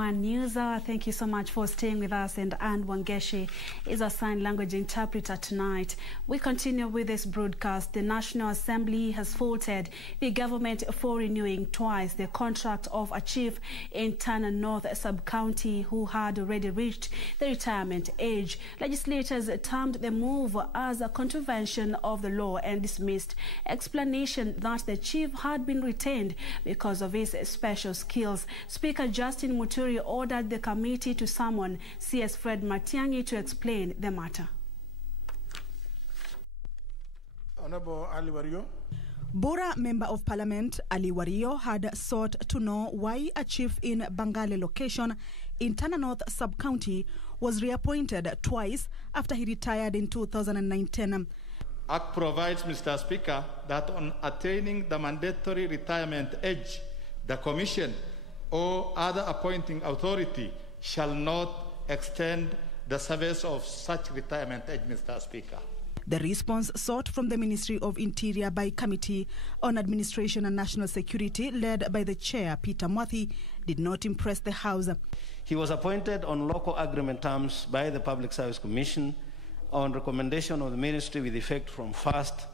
One News Hour. Thank you so much for staying with us, and Anne Wangeshi is our sign language interpreter tonight. We continue with this broadcast. The National Assembly has faulted the government for renewing twice the contract of a chief in Tana North Sub County who had already reached the retirement age. Legislators termed the move as a contravention of the law and dismissed explanation that the chief had been retained because of his special skills. Speaker Justin Muturi ordered the committee to summon CS Fred Matiang'i to explain the matter. Honorable Ali Wario. Bora Member of Parliament Ali Wario had sought to know why a chief in Bangale location in Tana North Sub County was reappointed twice after he retired in 2019. Act provides, Mr. Speaker, that on attaining the mandatory retirement age, the Commission or other appointing authority shall not extend the service of such retirement age, Mr. Speaker. The response sought from the Ministry of Interior by Committee on Administration and National Security, led by the Chair, Peter Mwathi, did not impress the House. He was appointed on local agreement terms by the Public Service Commission on recommendation of the Ministry with effect from 1st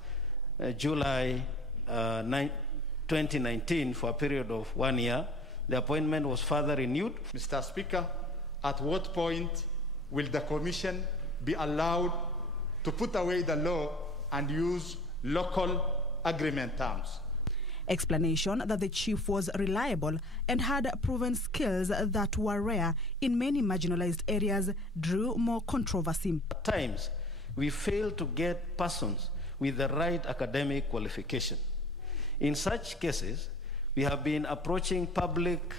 July 2019 for a period of 1 year. The appointment was further renewed. Mr. Speaker, at what point will the Commission be allowed to put away the law and use local agreement terms? Explanation that the chief was reliable and had proven skills that were rare in many marginalized areas drew more controversy. At times, we fail to get persons with the right academic qualification. In such cases, we have been approaching Public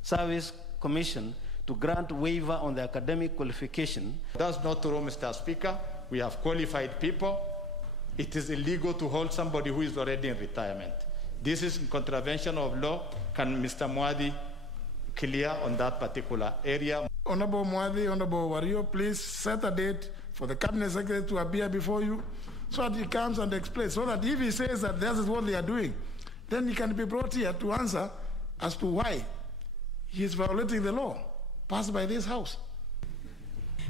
Service Commission to grant waiver on the academic qualification. That's not true, Mr. Speaker. We have qualified people. It is illegal to hold somebody who is already in retirement. This is in contravention of law. Can Mr. Mwadi clear on that particular area? Honorable Mwadi, Honorable Wario, please set a date for the Cabinet Secretary to appear before you so that he comes and explains, so that if he says that this is what they are doing, then he can be brought here to answer as to why he is violating the law passed by this House.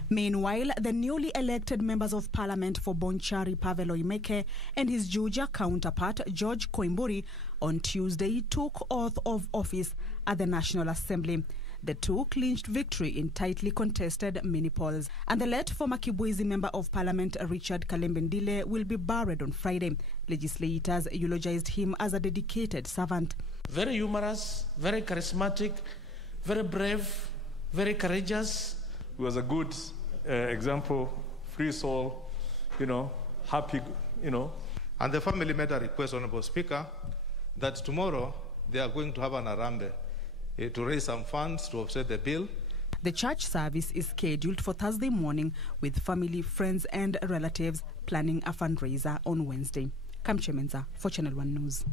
Meanwhile, the newly elected members of Parliament for Bonchari Pavel Oimeke and his Juja counterpart George Koimburi on Tuesday took oath of office at the National Assembly. The two clinched victory in tightly contested mini-polls. And the late former Kibwezi Member of Parliament Richard Kalembendile will be buried on Friday. Legislators eulogized him as a dedicated servant. Very humorous, very charismatic, very brave, very courageous. He was a good example, free soul, happy, And the family made a request, Honorable Speaker, that tomorrow they are going to have an arambe to raise some funds to offset the bill. The church service is scheduled for Thursday morning, with family, friends and relatives planning a fundraiser on Wednesday. Kamche Menza for Channel 1 News.